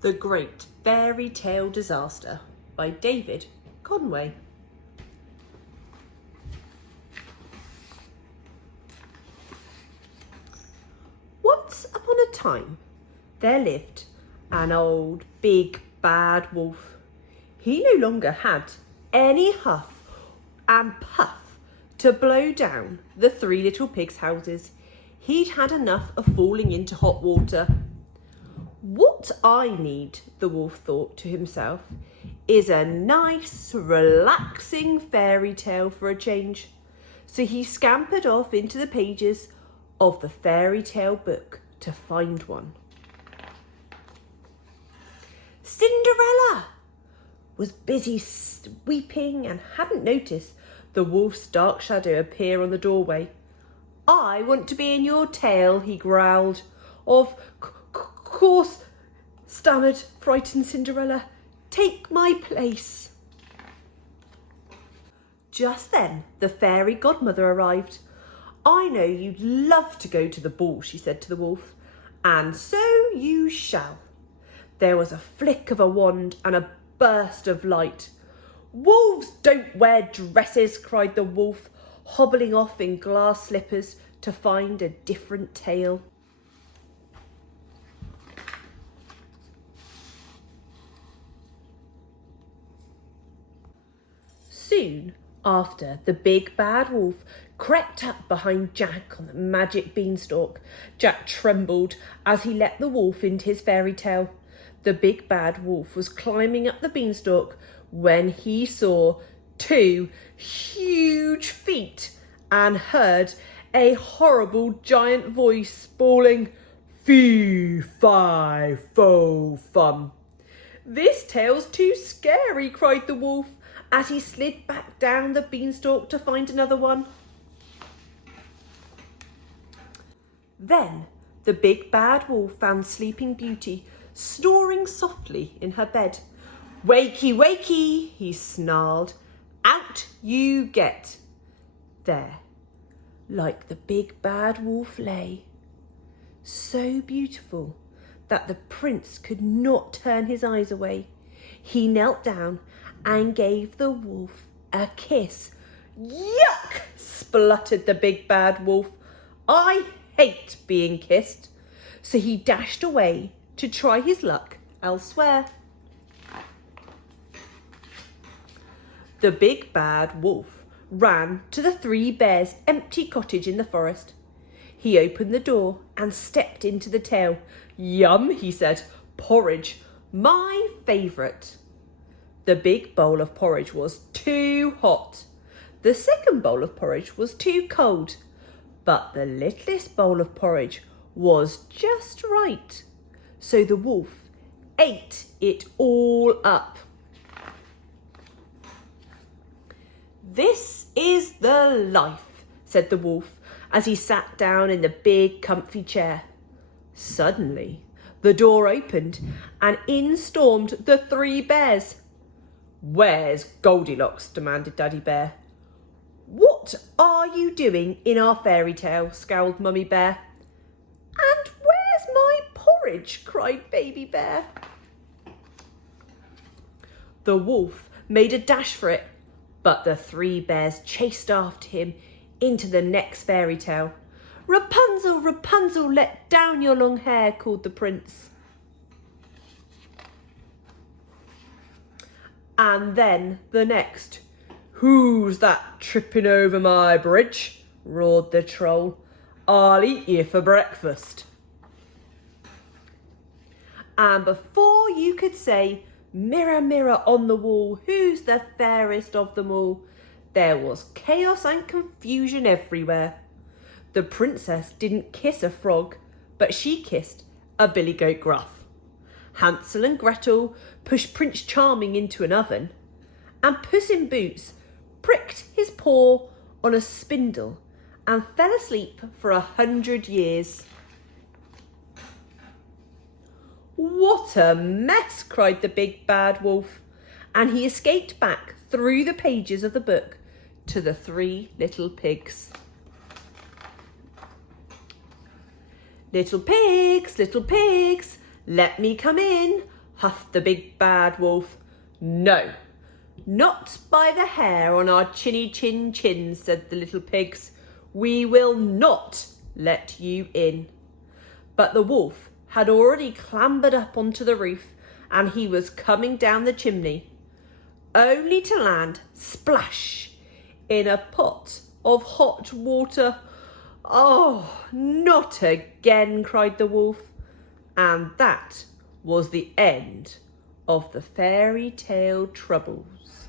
The Great Fairy Tale Disaster by David Conway. Once upon a time, there lived an old, big, bad wolf. He no longer had any huff and puff to blow down the three little pigs' houses. He'd had enough of falling into hot water. What I need, the wolf thought to himself, is a nice, relaxing fairy tale for a change. So he scampered off into the pages of the fairy tale book to find one. Cinderella was busy weeping and hadn't noticed the wolf's dark shadow appear on the doorway. "I want to be in your tale," he growled. "Of course," stammered frightened Cinderella. "Take my place." Just then the fairy godmother arrived. "I know you'd love to go to the ball," she said to the wolf, "and so you shall." There was a flick of a wand and a burst of light. "Wolves don't wear dresses," cried the wolf, hobbling off in glass slippers to find a different tale. Soon after, the big bad wolf crept up behind Jack on the magic beanstalk. Jack trembled as he let the wolf into his fairy tale. The big bad wolf was climbing up the beanstalk when he saw two huge feet and heard a horrible giant voice bawling, "Fee, fi, fo, fum." "This tale's too scary," cried the wolf as he slid back down the beanstalk to find another one. Then the big bad wolf found Sleeping Beauty snoring softly in her bed. "Wakey, wakey," he snarled. "Out you get." There, like the big bad wolf lay, so beautiful that the prince could not turn his eyes away. He knelt down and gave the wolf a kiss. "Yuck!" spluttered the big bad wolf. "I hate being kissed." So he dashed away to try his luck elsewhere. The big bad wolf ran to the three bears' empty cottage in the forest. He opened the door and stepped into the tale. "Yum," he said. "Porridge, my favourite." The big bowl of porridge was too hot. The second bowl of porridge was too cold. But the littlest bowl of porridge was just right. So the wolf ate it all up. "This is the life," said the wolf as he sat down in the big comfy chair. Suddenly, the door opened and in stormed the three bears. "Where's Goldilocks?" demanded Daddy Bear. "What are you doing in our fairy tale?" scowled Mummy Bear. "And where's my porridge?" cried Baby Bear. The wolf made a dash for it, but the three bears chased after him into the next fairy tale. "Rapunzel, Rapunzel, let down your long hair," called the prince. And then the next. "Who's that tripping over my bridge?" roared the troll. "I'll eat you for breakfast." And before you could say, "Mirror, mirror on the wall, who's the fairest of them all?" there was chaos and confusion everywhere. The princess didn't kiss a frog, but she kissed a billy goat gruff. Hansel and Gretel pushed Prince Charming into an oven, and Puss in Boots pricked his paw on a spindle and fell asleep for 100 years. "What a mess!" cried the big bad wolf, and he escaped back through the pages of the book to the three little pigs. "Little pigs, let me come in. huffed the big bad wolf. "No, not by the hair on our chinny chin chins," said the little pigs. "We will not let you in." But the wolf had already clambered up onto the roof and he was coming down the chimney, only to land splash in a pot of hot water. "Oh, not again," cried the wolf. And that was the end of the fairy tale troubles.